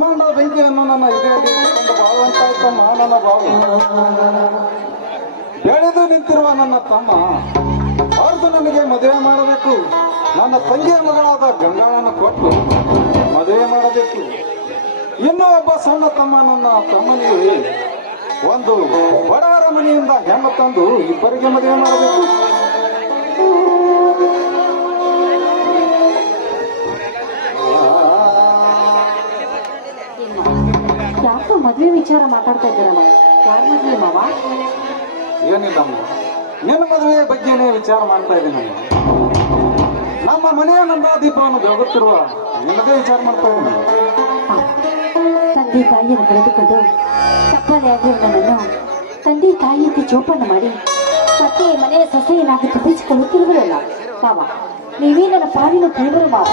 ಬ್ರಹ್ಮಾಂಡ ಬೆಂಕಿಯನ್ನು ನನ್ನ ಇದರಲ್ಲಿ ಇಟ್ಟುಕೊಂಡು ಬಾಳುವಂತಾಯ್ತಮ್ಮ ನನ್ನ ಬಾಳು. ಬೆಳೆದು ನಿಂತಿರುವ ನನ್ನ ತಮ್ಮ ಅರ್ಧ ನನಗೆ ಮದುವೆ ಮಾಡಬೇಕು. ನನ್ನ ತಂಗಿಯ ಮಗಳಾದ ಗಂಗಾಳನ್ನು ಕೊಟ್ಟು ಮದುವೆ ಮಾಡಬೇಕು. ಇನ್ನೂ ಒಬ್ಬ ಸಣ್ಣ ತಮ್ಮ ನನ್ನ ತಮ್ಮನಿಗೆ ಒಂದು ಬಡವರ ಮನೆಯಿಂದ ಹೆಣ್ಣು ತಂದು ಇಬ್ಬರಿಗೆ ಮದುವೆ ಮಾಡಬೇಕು. ಯಾಕೋ ಮದ್ವೆ ವಿಚಾರ ಮಾತಾಡ್ತಾ ಇದ್ದಾರಲ್ಲ, ಯಾರ ಮದ್ವೆ ಮಾವ? ಏನಿಲ್ಲಮ್ಮ, ನಿನ್ನ ಮದುವೆಯ ಬಗ್ಗೆನೇ ವಿಚಾರ ಮಾಡ್ತಾ ಇದ್ದೀನಿ. ನಮ್ಮ ಮನೆಯ ನಂದಾದೀಪವನ್ನು ಬೆಳಗುತ್ತಿರುವ ನಿನ್ನದೇ ವಿಚಾರ ಮಾಡ್ತಾ ಇದ್ದೀನಿ. ತಂದೆ ತಾಯಿಯನ್ನು ಕಳೆದುಕೊಂಡು ತಪ್ಪಲೆಯಾಗಿರುವ ನನ್ನನ್ನು ತಂದೆ ತಾಯಿಯಂತೆ ಜೋಪಾನ ಮಾಡಿ ಮತ್ತೆ ಮನೆಯ ಸೊಸೆಯನ್ನಾಗಿ ತುಂಬಿಸಿಕೊಳ್ಳುತ್ತಿರುವುದಲ್ಲ ಮಾವ. ನೀವೇ ನನ್ನ ಪಾಲಿನ ದೇವರು ಮಾವ,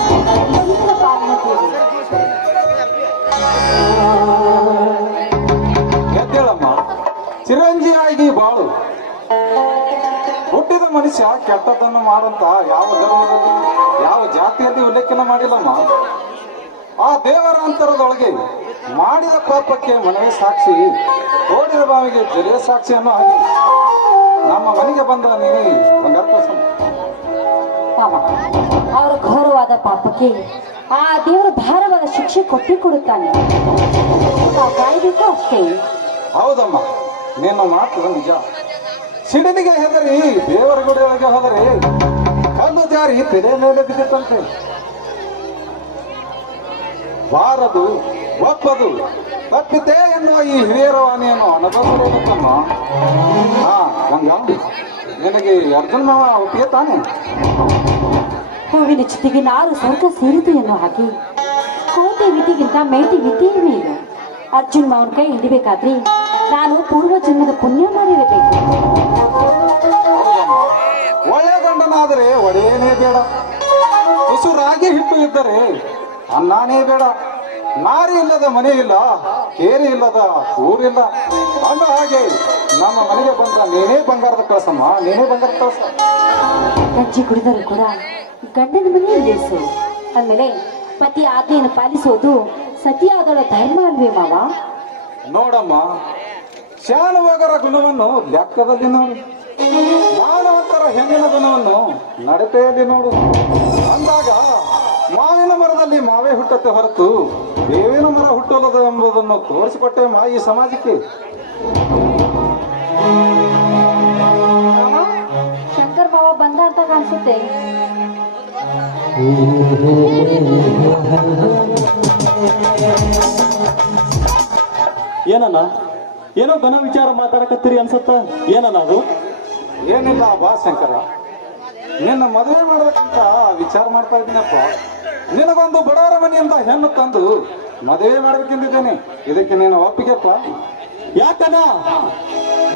ನನ್ನ ಪಾಲಿನ ದೇವರು. ಎದ್ದೇಳಮ್ಮ, ಚಿರಂಜೀವಿಯಾಗಿ ಬಾಳು. ಹುಟ್ಟಿದ ಮನುಷ್ಯ ಕೆಟ್ಟದ್ದನ್ನು ಮಾಡುವಂತ ಯಾವ ಧರ್ಮದಲ್ಲಿ ಯಾವ ಜಾತಿಯಲ್ಲಿ ಉಲ್ಲೇಖನ ಮಾಡಿಲ್ಲಮ್ಮ. ಆ ದೇವರ ಅಂತರದೊಳಗೆ ಮಾಡಿದ ಪಾಪಕ್ಕೆ ಮನೆಯ ಸಾಕ್ಷಿ, ಓಡಿದ ಬಾವಿಗೆ ಜರಿಯ ಸಾಕ್ಷಿಯನ್ನು ಹಾಕಿ ನಮ್ಮ ಮನೆಗೆ ಬಂದ ನೀನೇ ಬಂಗಾರ ಮಾವ, ಅವರ ಘೋರವಾದ ಪಾಪಕ್ಕೆ ಆ ದೇವರು ಭಾರವಾದ ಶಿಕ್ಷೆ ಕೊಟ್ಟೇ ಕೊಡುತ್ತಾನೆ. ನಾವು ಕಾಯಬೇಕು ಅಷ್ಟೇ. ಹೌದಮ್ಮ, ನಿನ್ನ ಮಾತು ನಿಜ. ಸಿಡಿಲಿಗೆ ಹೆದರಿ ದೇವರ ಗುಡಿಯೊಳಗೆ ಹೋದರೆ ಕಲ್ಲು ಜಾರಿ ತೆರೆ ಮೇಲೆ ಬಿದ್ದಿತ್ತಂತೆ. ಬಾರದು ಒಪ್ಪದು ತಪ್ಪಿತೆ ಎನ್ನುವ ಈ ಹಿರಿಯರ ವಾಣಿಯನ್ನು ಅನುಭವಿಸಬೇಕಮ್ಮ. ಹಾ ಗಂಗಾ, ನಿನಗೆ ಅರ್ಜುನ ಮಾವ ಒಪ್ಪಿಗೆ ತಾನೆ? ಹೂವಿನ ಜೊತೆಗೆ ನಾರು ಸ್ವರ್ಗ ಸೇರಿತು ಎನ್ನುವ ಹಾಗೆ ಕೋಟೆ ವಿದ್ಯೆಗಿಂತ ಮೇಟಿ ವಿದ್ಯೆಯೇ ಮೇಲು. ಅರ್ಜುನ್ ಮಾವನ ಕೈ ಹಿಡಿಬೇಕಾದ್ರೆ ನಾನು ಪೂರ್ವ ಜನ್ಮದ ಪುಣ್ಯ ಮಾಡಿರಬೇಕು. ಒಳ್ಳೆ ಗಂಡನಾದರೆ ಒಡೆಯನೇ ಬೇಡ, ತುಸು ರಾಗಿ ಹಿಟ್ಟು ಇದ್ದರೆ ಅನ್ನನೇ ಬೇಡ. ನಾರಿ ಇಲ್ಲದ ಮನೆ ಇಲ್ಲ, ಕೇರಿ ಇಲ್ಲದ ಊರಿಲ್ಲ. ಅಂದ ಹಾಗೆ ನಮ್ಮ ಮನೆಗೆ ಬಂದ ನೀನೇ ಬಂಗಾರದ ಕಳಸಮ್ಮ, ನೀನೇ ಬಂಗಾರದ ಕಳಸ. ಗಂಜಿ ಕುಡಿದರೂ ಕೂಡ ಗಂಡನ ಮನೆಯಲ್ಲಿ ಇರಿಸು. ಅಂದಮೇಲೆ ಪತಿ ಆಜ್ಞೆಯನ್ನು ಪಾಲಿಸುವುದು ಸತಿಯಾದಳ ಧರ್ಮ ಅಲ್ವೇ ಮಾವ? ನೋಡಮ್ಮ, ಶಾಣವಾಗರ ಗುಣವನ್ನು ಲೆಕ್ಕದಲ್ಲಿ ನೋಡು, ಮಾನವಂತರ ಹೆಣ್ಣಿನ ಗುಣವನ್ನು ನಡತೆಯಲ್ಲಿ ನೋಡು. ಅಂದಾಗ ಮಾವಿನ ಮರದಲ್ಲಿ ಮಾವೇ ಹುಟ್ಟತ್ತೆ ಹೊರತು ಬೇವಿನ ಮರ ಹುಟ್ಟೋಲದು ಎಂಬುದನ್ನು ತೋರಿಸಿಕೊಟ್ಟೆ ಈ ಸಮಾಜಕ್ಕೆ. ಶಂಕರ್ ಮಾವ ಬಂದ ಅಂತ ಕಾಣಿಸುತ್ತೆ. ಏನಣ್ಣ, ಏನೋ ಘನ ವಿಚಾರ ಮಾತಾಡಕತ್ತೀರಿ ಅನ್ಸತ್ತ. ಏನಣ್ಣ ಅದು? ಏನಿಲ್ಲ ಬಾ ಶಂಕರ, ನಿನ್ನ ಮದುವೆ ಮಾಡ್ಬೇಕಂತ ವಿಚಾರ ಮಾಡ್ತಾ ಇದ್ದೀನಪ್ಪ. ನಿನಗೊಂದು ಬಡವರ ಮನೆಯಿಂದ ಹೆಣ್ಣು ತಂದು ಮದುವೆ ಮಾಡ್ಬೇಕೆಂದಿದ್ದೇನೆ. ಇದಕ್ಕೆ ನೀನು ಒಪ್ಪಿಗೆಪ್ಪ? ಯಾಕಣ್ಣ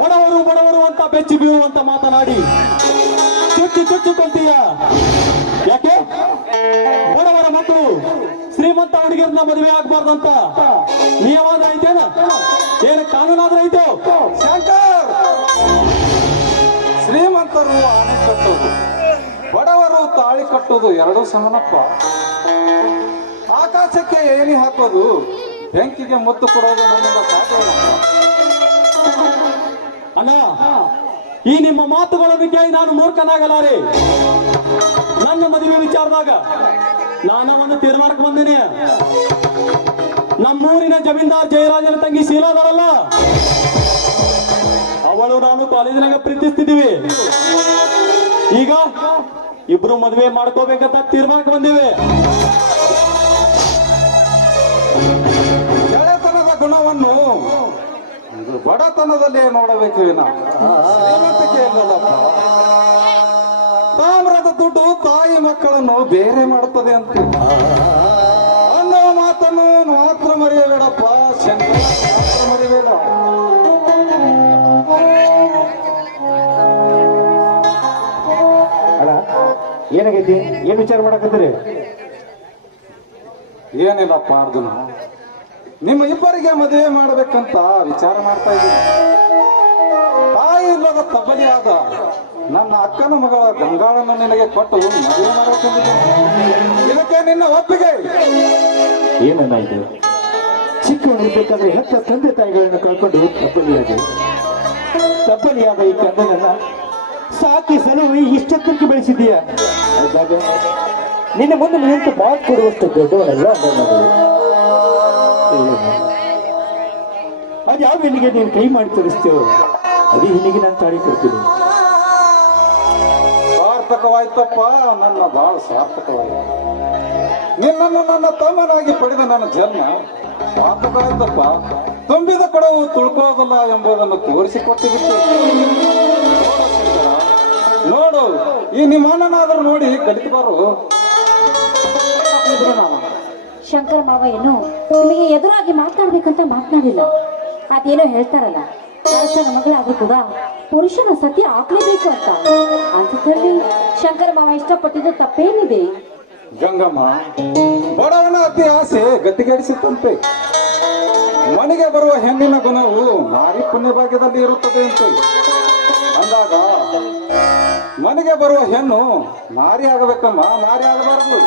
ಬಡವರು ಬಡವರು ಅಂತ ಬೆಚ್ಚಿ ಬೀಳುವಂತ ಮಾತನಾಡಿ ಚುಚ್ಚಿಕೊಂತೀಯ? ಯಾಕೆ ಬಡವರ ಮಕ್ಕಳು ಶ್ರೀಮಂತ ಹುಡುಗಿಯರನ್ನ ಮದುವೆ ಆಗ್ಬಾರ್ದಂತ ನಿಯಮಾದ ಐತೇನ? ಏನು ಕಾನೂನಾದ್ರೂ ಐತೆ? ಶಂಕರ್, ಶ್ರೀಮಂತರು ಆಣೆ ಕಟ್ಟೋದು, ಬಡವರು ತಾಳಿ ಕಟ್ಟೋದು ಎರಡೂ ಸಮಾನಪ್ಪ. ಆಕಾಶಕ್ಕೆ ಏಣಿ ಹಾಕೋದು, ಬೆಂಕಿಗೆ ಮುತ್ತು ಕೊಡೋದು ನಮ್ಮಿಂದ ಸಾಧ್ಯವಿಲ್ಲ. ಅಣ್ಣ, ಈ ನಿಮ್ಮ ಮಾತುಗಳನ್ನು ಕೇಳಿ ನಾನು ಮೂರ್ಖನಾಗಲಾರೆ. ನನ್ನ ಮದುವೆ ವಿಚಾರದಾಗ ನಾನು ಒಂದು ತೀರ್ಮಾನಕ್ಕೆ ಬಂದೇನೆ. ನಮ್ಮೂರಿನ ಜಮೀನ್ದಾರ್ ಜಯರಾಜನ ತಂಗಿ ಶೀಲಾದಳಲ್ಲ, ಅವಳು ನಾನು ಕಾಲೇಜಿನಾಗ ಪ್ರೀತಿಸ್ತಿದ್ದೀವಿ. ಈಗ ಇಬ್ರು ಮದುವೆ ಮಾಡ್ಕೋಬೇಕಂತ ತೀರ್ಮಾನಕ್ಕೆ ಬಂದಿವೆ. ಗೆಳೆತನದ ಗುಣವನ್ನು ಬಡತನದಲ್ಲೇ ನೋಡಬೇಕು ವಿನ ಶ್ರೀಮಂತಿಕೆ ಇಲ್ಲದಪ್ಪ. ತಾಮ್ರದ ದುಡ್ಡು ತಾಯಿ ಮಕ್ಕಳನ್ನು ಬೇರೆ ಮಾಡುತ್ತದೆ ಅಂತ ಅನ್ನೋ ಮಾತನ್ನು ಮಾತ್ರ ಮರೆಯಬೇಡಪ್ಪ ಶಂಕರ, ಮಾತ್ರ ಮರೆಯಬೇಡ. ಅಣ್ಣ, ಏನಾಗೈತಿ? ಏನ್ ವಿಚಾರ ಮಾಡಕತ್ತೀರಿ? ಏನಿಲ್ಲಪ್ಪ ಅರ್ಜುನ, ನಿಮ್ಮ ಇಬ್ಬರಿಗೆ ಮದುವೆ ಮಾಡಬೇಕಂತ ವಿಚಾರ ಮಾಡ್ತಾ ಇದ್ದೀನಿ. ತಾಯಿ ಇಲ್ಲದ ತಬ್ಬಲಿಯಾದ ನನ್ನ ಅಕ್ಕನ ಮಗಳ ಗಂಗಾಳನ್ನು ನಿನಗೆ ಕೊಟ್ಟು ಮದುವೆ ಮಾಡಬೇಕೆಂದಿದ್ದೀನಿ. ಇದಕ್ಕೆ ನಿನ್ನ ಒಪ್ಪಿಗೆ? ಏನನ್ನ ಇದು? ಚಿಕ್ಕವನಿರ್ಬೇಕಾದ್ರೆ ಹೆತ್ತ ತಂದೆ ತಾಯಿಗಳನ್ನು ಕಳ್ಕೊಂಡು ತಪ್ಪಲಿಯಾದ ಈ ಕಂದನನ್ನ ಸಾಕಿ ಸಲುವಿ ಇಷ್ಟೊತ್ತಕ್ಕೆ ಬೆಳೆಸಿದ್ದೀಯ. ಅಂದಾಗ ನಿನ್ನ ಮುಂದೆ ನಿಂತು ಮಾತು ಕೊಡುವಷ್ಟು ದೊಡ್ಡವನಲ್ಲ ಅದು ಯಾವ ಹೆಣ್ಣಿಗೆ ನೀನು ಕೈ ಮಾಡಿ ತೋರಿಸ್ತೇವೋ ಅದೇ ಹೆಣ್ಣಿಗೆ ನಾನು ತಾಳಿ ಕೊಡ್ತೀನಿ. ಸಾರ್ಥಕವಾಯ್ತಪ್ಪ, ನನ್ನ ಬಹಳ ಸಾರ್ಥಕವಾಯಿತು. ನಿನ್ನನ್ನು ನನ್ನ ತಮ್ಮನಾಗಿ ಪಡೆದ ನನ್ನ ಜನ್ಮ ಸಾರ್ಥಕವಾಯ್ತಪ್ಪ. ತುಂಬಿದ ಕೊಡವು ತುಳ್ಕೋದಲ್ಲ ಎಂಬುದನ್ನು ತೋರಿಸಿಕೊಟ್ಟಿಬಿಟ್ಟು ನೋಡು, ಈ ನಿಮ್ಮ ಅಣ್ಣನಾದರೂ ನೋಡಿ ಕಲಿತಬಾರು. ಶಂಕರ ಮಾವ ಏನು ನಿಮಗೆ ಎದುರಾಗಿ ಮಾತನಾಡ್ಬೇಕಂತ ಮಾತನಾಡಿಲ್ಲ. ಅದೇನೋ ಹೇಳ್ತಾರಲ್ಲ, ಕೆಲಸನ ಮಗಳಾದ್ರೂ ಕೂಡ ಪುರುಷನ ಸತಿ ಆಗ್ಲೇಬೇಕು ಅಂತ. ಅಂಥದ್ರಲ್ಲಿ ಶಂಕರ ಮಾವ ಇಷ್ಟಪಟ್ಟಿದ್ದು ತಪ್ಪೇನಿದೆ? ಗಂಗಮ್ಮ, ಬಡವನ ಅತಿ ಆಸೆ ಗತಿಗೇಡಿಸುತ್ತಂತೆ. ಮನೆಗೆ ಬರುವ ಹೆಣ್ಣಿನ ಗುಣವು ನಾರಿ ಪುಣ್ಯ ಭಾಗ್ಯದಲ್ಲಿ ಇರುತ್ತದೆ ಅಂತೆ. ಅಂದಾಗ ಮನೆಗೆ ಬರುವ ಹೆಣ್ಣು ನಾರಿ ಆಗಬೇಕಮ್ಮ, ನಾರಿ ಆಗಬಾರದು.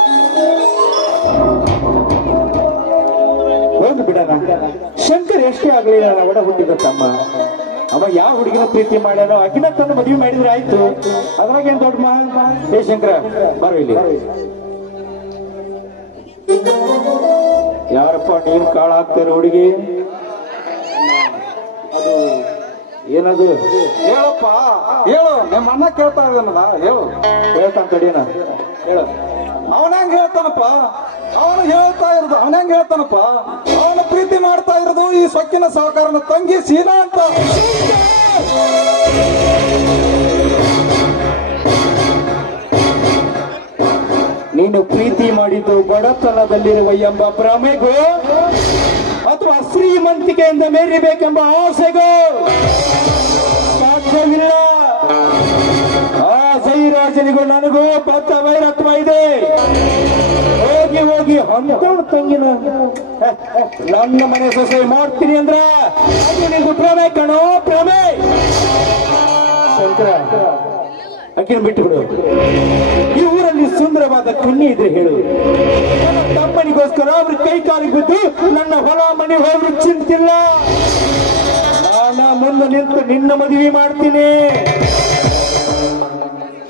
ಹೋಗಿ ಬಿಡೋಣ. ಶಂಕರ್ ಎಷ್ಟೇ ಆಗಲಿ ನನ್ನ ಒಡ ಹುಟ್ಟಿದ ತಮ್ಮ. ಅವ ಯಾವ ಹುಡುಗಿನ ಪ್ರೀತಿ ಮಾಡ್ಯಾನೋ ಅಕ್ಕಿನ ತಂದು ಮದುವೆ ಮಾಡಿದ್ರೆ ಆಯ್ತು. ಅದ್ರಾಗೇನ್ ದೊಡ್ಡ ಏ ಶಂಕರ ಬರೋ ಇಲ್ಲಿ. ಯಾರಪ್ಪ ನೀನು ಕಾಳ ಹಾಕ್ತಾರೆ ಹುಡುಗಿ? ಅದು ಏನದು? ಹೇಳಪ್ಪ, ಹೇಳು. ನಿಮ್ಮ ಅಣ್ಣ ಕೇಳ್ತಾ ಇದ್ದಾನಲ್ಲ, ಹೇಳು. ಹೇಳ್ತಾನ ತಡಿಯನ, ಹೇಳು. ಅವನಂಗ್ ಹೇಳ್ತಾನಪ್ಪ, ಅವನು ಹೇಳ್ತಾ ಇರೋದು ಅವನಂಗ್ ಹೇಳ್ತಾನಪ್ಪ. ಅವನು ಪ್ರೀತಿ ಮಾಡ್ತಾ ಇರೋದು ಈ ಸೊಕ್ಕಿನ ಸಹಕಾರನ ತಂಗಿ ಸೀನಾ ಅಂತ. ನೀನು ಪ್ರೀತಿ ಮಾಡಿದ್ದು ಬಡತನದಲ್ಲಿರುವ ಎಂಬ ಭ್ರಮೆಗೋ ಅಥವಾ ಶ್ರೀಮಂತಿಕೆಯಿಂದ ಮೇರಿಬೇಕೆಂಬ ಆಸೆಗೋ ಸಾಧ್ಯವಿಲ್ಲ. ಆ ಸೈರಾಜನಿಗೂ ನನಗೂ ಬದ್ಧ ವೈರತ್ವ ಇದೆ. ಹೋಗಿ ಹೋಗಿ ಹೊಂದೋಣ ತಂಗಿನ ನನ್ನ ಮನೆ ಸೊಸೆ ಮಾಡ್ತೀನಿ ಅಂದ್ರ ಅದು ನಿಂಗೂ ಭ್ರಮೆ ಕಣೋ, ಭ್ರಮೆ. ಶಂಕರ, ಅಕ್ಕಿನ ಬಿಟ್ಟು ಬಿಡು. ಈ ಊರಲ್ಲಿ ಸುಂದರವಾದ ಕನ್ಯೆ ಇದ್ರೆ ಹೇಳು. ನನ್ನ ತಮ್ಮನಿಗೋಸ್ಕರ ಅವ್ರ ಕೈ ಕಾಲಿಗೆ ಬಿದ್ದು ನನ್ನ ಹೊಲ ಮನೆ ಹೋಗಿ ಚಿಂತಿಲ್ಲ. ನಾನು ಮುಂದೆ ನಿಂತು ನಿನ್ನ ಮದುವೆ ಮಾಡ್ತೀನಿ.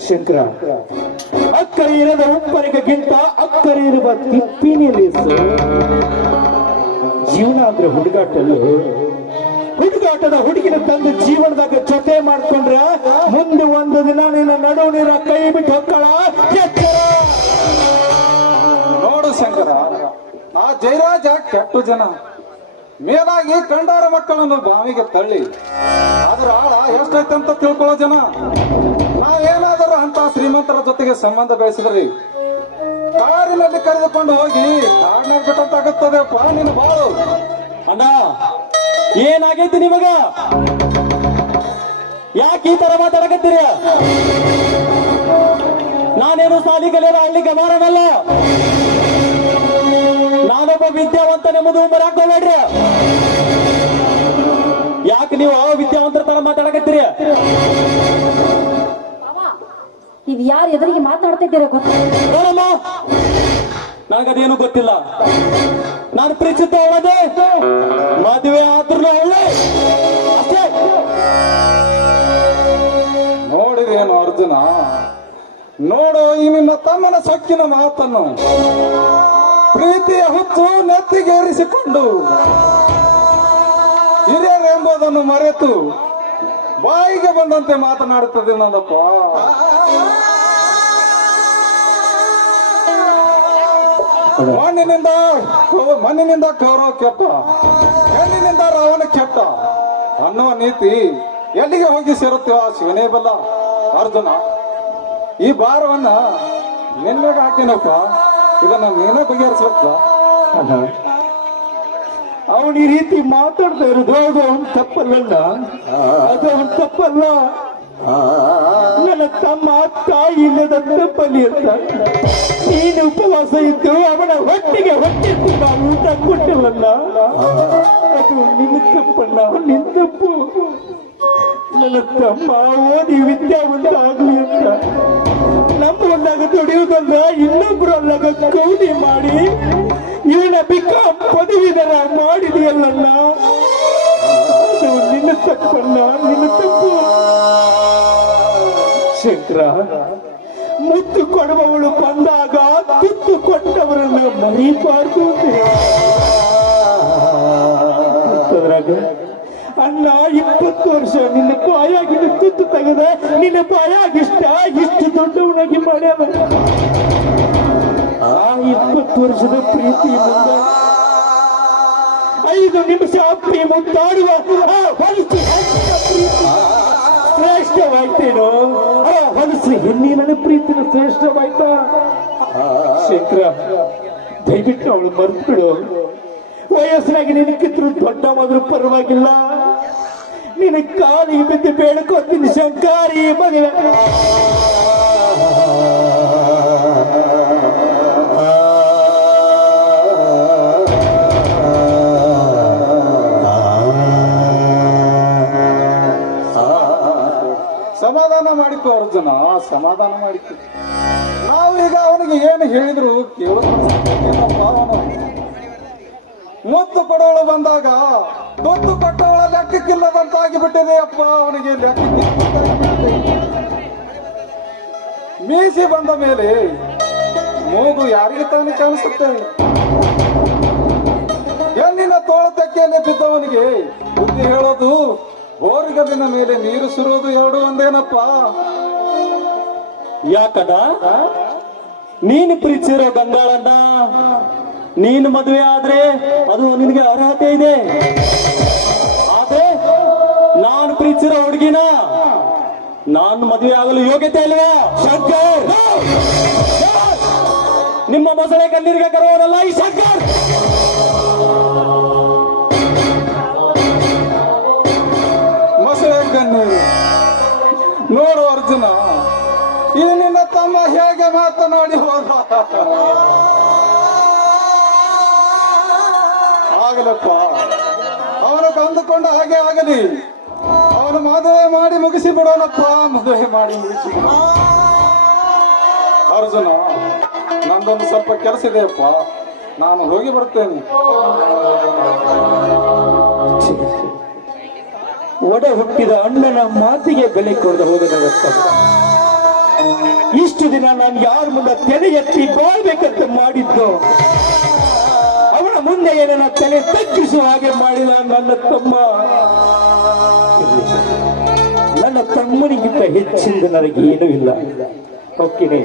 ಶಂಕರ, ಅಕ್ಕರೆ ಇರದ ಉಪ್ಪರಿಗಿಂತ ಅಕ್ಕರೆ ಇರುವ ತಿಪ್ಪಿನಲ್ಲಿ ಜೀವನ ಅಂದ್ರೆ ಹುಡುಗಾಟಲ್ಲೂ. ಹುಡುಗಾಟದ ಹುಡುಗಿನ ತಂದು ಜೀವನದಾಗ ಜೊತೆ ಮಾಡ್ಕೊಂಡ್ರೆ ಮುಂದೆ ಒಂದು ದಿನ ನಿನ್ನ ನಡು ನೀರ ಕೈ ಬಿಟ್ಟು ಹೊಕ್ಕಳ ಎಚ್ಚರ. ನೋಡು ಶಂಕರ, ಆ ಜಯರಾಜ ಕೆಟ್ಟು ಜನ. ಮೇಲಾಗಿ ಕಂಡಾರ ಮಕ್ಕಳನ್ನು ಬಾವಿಗೆ ತಳ್ಳಿ ಅದರ ಆಳ ಎಷ್ಟೈತೆ ಅಂತ ತಿಳ್ಕೊಳ್ಳೋ ಜನ. ನಾವೇನಾದರೂ ಅಂತ ಶ್ರೀಮಂತರ ಜೊತೆಗೆ ಸಂಬಂಧ ಬೆಳೆಸಿದ್ರಿ ಕಾರಿನಲ್ಲಿ ಕರೆದುಕೊಂಡು ಹೋಗಿ ಕಾಡ್ನಾಗ ಬಿಟ್ಟಂತಾಗುತ್ತದೆಪ್ಪ ನೀನು ಬಾಳು. ಅಣ್ಣ, ಏನಾಗೈತಿ ನಿಮಗ? ಯಾಕೆ ಈ ತರ ಮಾತಾಡಕತ್ತೀರ? ನಾನೇನು ಸಾಲಿ ಕಲಿಯೋದ ಹಳ್ಳಿ ಗಮಾರನಲ್ಲ. ನಾನೊಬ್ಬ ವಿದ್ಯಾವಂತನೆಂಬುದು ಮರಾಕೋಬೇಡ್ರಿ. ಯಾಕೆ ನೀವು ವಿದ್ಯಾವಂತರ ತರ ಮಾತಾಡಕತ್ತೀರಿ? ನೀವ್ ಯಾರು ಎದುರಿಗೆ ಮಾತಾಡ್ತಾ ಇದ್ದೀರಾ ಗೊತ್ತಾ? ನೋಡಮ್ಮ, ನನಗದೇನು ಗೊತ್ತಿಲ್ಲ. ನಾನು ಪ್ರೀತಿಸುತ್ತ ಅವಳದೇ, ಮದುವೆ ಆದ್ರೂ ಅವಳೆ ಅಷ್ಟೇ. ನೋಡಿದೇನು ಅರ್ಜುನ, ನೋಡು ಈ ನಿನ್ನ ತಮ್ಮನ ಸೊಕ್ಕಿನ ಮಾತನ್ನು. ಪ್ರೀತಿಯ ಹುಚ್ಚು ನೆತ್ತಿಗೇರಿಸಿಕೊಂಡು ಹಿರಿಯರೆಂಬುದನ್ನು ಮರೆತು ಬಾಯಿಗೆ ಬಂದಂತೆ ಮಾತನಾಡುತ್ತದೆ ನನ್ನಪ್ಪ. ಮಣ್ಣಿನಿಂದ ಕೌರವ ಕೆಟ್ಟ, ಹೆಣ್ಣಿನಿಂದ ರಾವಣ ಕೆಟ್ಟ ಅನ್ನುವ ನೀತಿ ಎಲ್ಲಿಗೆ ಹೋಗಿ ಸೇರುತ್ತೇವ ಶಿವನೇ ಬಲ್ಲ. ಅರ್ಜುನ, ಈ ಭಾರವನ್ನ ನಿನ್ನೆಗೆ ಹಾಕಿನಪ್ಪ, ಇದನ್ನ ನೀನೇ ಬಗೆಹರಿಸ್ಬೇಕ. ಅವನು ಈ ರೀತಿ ಮಾತಾಡ್ತಾ ಇರೋದು ಅದು ಅವನ್ ತಪ್ಪಲ್ಲ, ಅದು ಅವನ್ ತಪ್ಪಲ್ಲ. ನನ್ನ ತಮ್ಮ ತಾಯಿ ಇಲ್ಲದ ತಪ್ಪಲಿ ಅಂತ ನೀನು ಉಪವಾಸ ಇದ್ದು ಅವನ ಹೊಟ್ಟೆಗೆ ಹೊಟ್ಟೆ ತುಂಬ ಊಟ ಕೊಟ್ಟವಲ್ಲ, ಅದು ನಿನ್ನ ತಪ್ಪಲ್ಲ, ನಿನ್ನ ತಪ್ಪು. ನನ್ನ ತಮ್ಮ ಓದಿ ವಿದ್ಯಾವಂತ ಆಗ್ಲಿ ಅಂತ ನಮ್ಮ ಹೊಲ್ದಾಗ ದುಡಿಯುವುದಲ್ಲ ಇನ್ನೊಬ್ರು ಅಲ್ಲಾಗ ಕೌದಿ ಮಾಡಿ ಇವನ ಬಿಕಾಂ ಪದವೀಧರ ಮಾಡಿದೆಯಲ್ಲಣ್ಣ, ಅದು ನಿನ್ನ ತಪ್ಪಲ್ಲ, ನಿನ್ನ ತಪ್ಪು. ಶಂಕರ, ಮುತ್ತು ಕೊಡುವವಳು ಬಂದಾಗ ತುತ್ತು ಕೊಟ್ಟವರನ್ನ ಮರೀಬಾರ್ದು ಅಂತದ್ರಾಗ ಅಣ್ಣ 20 ವರ್ಷ ನಿನ್ನ ಬಾಯಾಗಿ ತುತ್ತು ತೆಗೆದ, ನಿನ್ನ ಬಾಯಾಗಿಷ್ಟ ಇಷ್ಟು ದೊಡ್ಡವನಾಗಿ ಮಾಡ್ಯಾವ. ಆ 20 ವರ್ಷದ ಪ್ರೀತಿ ಮುಂದೆ 5 ನಿಮಿಷ ಅಪ್ಪಿ ಮುತ್ತಾಡುವ ಆ ಹೊಲಸು ಪ್ರೀತಿ ಶ್ರೇಷ್ಠವಾಯ್ತೇನೋ? ಆ ಹೊಲಸು ಹೆಣ್ಣಿನ ಪ್ರೀತಿನ ಶ್ರೇಷ್ಠವಾಯ್ತಾ? ಶಂಕರ, ದಯವಿಟ್ಟು ಅವಳು ಮರ್ತು ಬಿಡು. ವಯಸ್ಸಿನಾಗಿ ನಿನಕ್ಕಿದ್ರು ದೊಡ್ಡವಾದ್ರೂ ಪರವಾಗಿಲ್ಲ, ನಿನ್ನ ಕಾಲಿಗೆ ಬಿದ್ದು ಬೇಡ್ಕೊತೀನಿ ಶಂಕಾರಿ ಮಗನ. ಸಮಾಧಾನ ಮಾಡಿಕೊ ಅರ್ಜುನ, ಸಮಾಧಾನ ಮಾಡಿಕೊ. ನಾವೀಗ ಅವನಿಗೆ ಏನು ಹೇಳಿದ್ರು ಮುತ್ತು ಕೊಡೋಳು ಬಂದಾಗ ತುತ್ತು ಕೊಟ್ಟವಳ ಲೆಕ್ಕಕ್ಕಿಲ್ಲದಂತಾಗಿ ಬಿಟ್ಟಿದೆ ಅಪ್ಪ. ಅವನಿಗೆ ಮೀಸಿ ಬಂದ ಮೇಲೆ ಮೂಗು ಯಾರಿಗೆ ತಾನೇ ಕಾಣಿಸುತ್ತೆ? ಹೆಣ್ಣಿನ ತೋಳತಕ್ಕೆಯಲ್ಲಿ ಬಿದ್ದವನಿಗೆ ಬುದ್ಧಿ ಹೇಳೋದು, ಬೋರಿಗಲ್ಲಿನ ಮೇಲೆ ನೀರು ಸುರುವುದು ಎರಡು ಒಂದೇನಪ್ಪ. ಯಾಕಡ ನೀನು ಪ್ರೀತಿಸಿರೋ ಗಂಗಾಳನ್ನ ನೀನು ಮದುವೆ ಆದ್ರೆ ಅದು ನಿನಗೆ ಅರ್ಹತೆ ಇದೆ. ಆದ್ರೆ ನಾನು ಪ್ರೀತಿಸಿರೋ ಹುಡುಗಿನ ನಾನು ಮದುವೆ ಆಗಲು ಯೋಗ್ಯತೆ ಇಲ್ವಾ? ಶಂಕರ್, ನಿಮ್ಮ ಮೊಸಳೆ ಕಣ್ಣೀರಿಗೆ ಕರುವವರಲ್ಲ ಈ ಶಂಕರ್. ಮೊಸಳೆ ಕಣ್ಣೀರು ನೋಡು ಅರ್ಜುನ, ಈ ನಿನ್ನ ತಮ್ಮ ಹೇಗೆ ಮಾತನಾಡಿ ಹೋದ. ಆಗಲಪ್ಪ, ಅವನು ಅಂದುಕೊಂಡ ಹಾಗೆ ಆಗಲಿ. ಅವನು ಮದುವೆ ಮಾಡಿ ಮುಗಿಸಿ ಬಿಡೋಣಪ್ಪ, ಮದುವೆ ಮಾಡಿ ಮುಗಿಸಿ ಬಿಡೋಣ. ಅರ್ಜುನ, ನಂದೊಂದು ಸ್ವಲ್ಪ ಕೆಲಸ ಇದೆಯಪ್ಪ, ನಾನು ಹೋಗಿ ಬರ್ತೇನೆ. ಒಡ ಹುಟ್ಟಿದ ಅಣ್ಣನ ಮಾತಿಗೆ ಬೆಲೆ ಕೊಡದೆ ಹೋದ ಇಷ್ಟು ದಿನ ನಾನು ಯಾರ ಮುಂದೆ ತಲೆ ಎತ್ತಿ ಬಾಳ್ಬೇಕಂತ ಮಾಡಿದ್ದು, ಅವನ ಮುಂದೆ ನನ್ನ ತಲೆ ತಗ್ಗಿಸುವ ಹಾಗೆ ಮಾಡಿದ ನನ್ನ ತಮ್ಮ. ನನ್ನ ತಮ್ಮನಿಗಿಂತ ಹೆಚ್ಚಿಂದ ನನಗೆ ಏನೂ ಇಲ್ಲ. ಹೊಕ್ಕಿನೇ,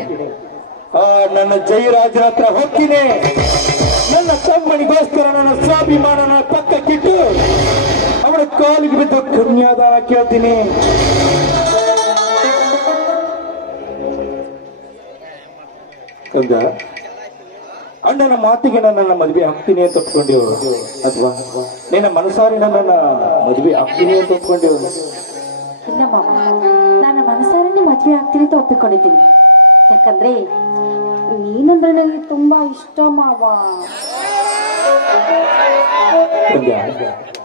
ಆ ನನ್ನ ಜಯರಾಜನ ಹತ್ರ ಹೊಕ್ಕಿನೇ. ನನ್ನ ತಮ್ಮನಿಗೋಸ್ಕರ ನನ್ನ ಸ್ವಾಭಿಮಾನನ ಪಕ್ಕಕ್ಕಿಟ್ಟು ಅವನ ಕಾಲಿಗೆ ಬಿದ್ದು ಕನ್ಯಾದಾನ ಕೇಳ್ತೀನಿ. ಅಣ್ಣನ ಮಾತಿಗೆ ನನ್ನ ಮದುವೆ ಆಗ್ತೀನಿ ಅಂತ ಒಪ್ಕೊಂಡೇವು, ಅಥವಾ ನಿನ್ನ ಮನಸಾರಿ ನನ್ನ ಮದುವೆ ಆಗ್ತೀನಿ ಅಂತ ಒಪ್ಕೊಂಡೇವು? ಇಲ್ಲ ಮಾವ, ನಾನು ಮನಸಾರನ್ನೇ ಮದುವೆ ಆಗ್ತೀನಿ ಅಂತ ಒಪ್ಪಿಕೊಂಡಿದ್ದೀನಿ. ಯಾಕಂದ್ರೆ ನೀನಂದ್ರೆ ನನಗೆ ತುಂಬಾ ಇಷ್ಟ ಮಾವ.